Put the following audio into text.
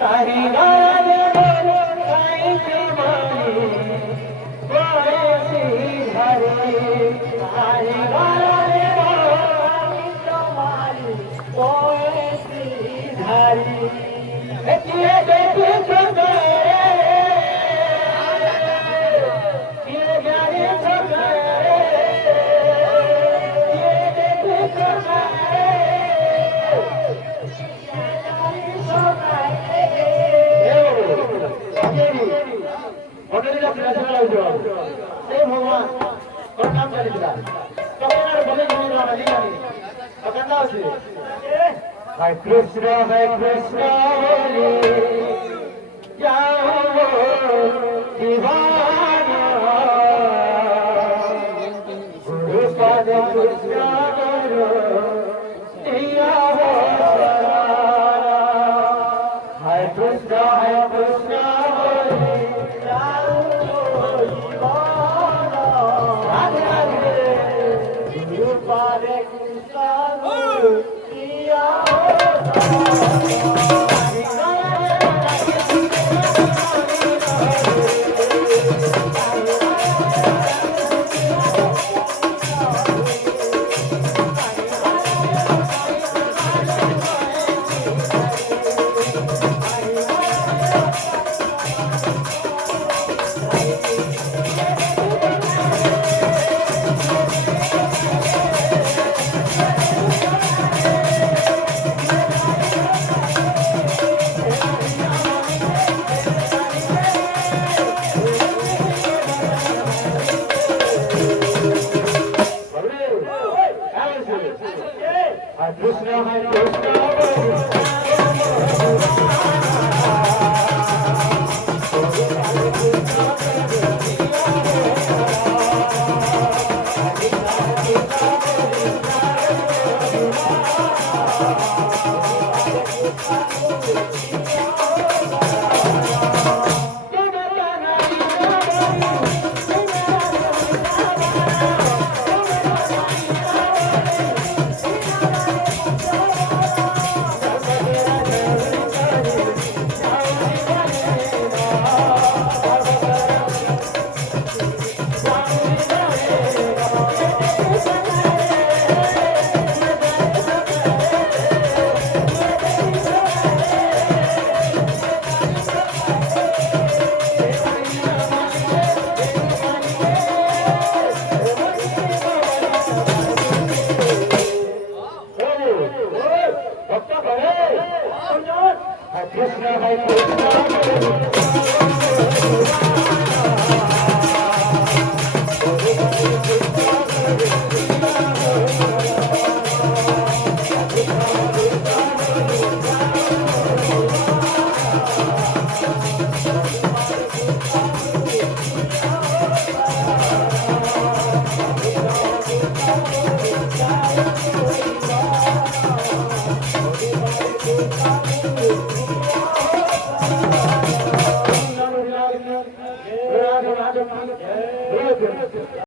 तारी गाने साईं तुम्हारी कोई हरे तारी गाने साईं तुम्हारी कोई हरे किए देखी Hare Krishna, Hare जाओ दीवाना गुरु पद कृष्ण करो दिया हो हरे कृष्ण बोले जाओ दीवाना राधे गुरु पद कृष्ण करो दिया Krishna, Krishna, Krishna.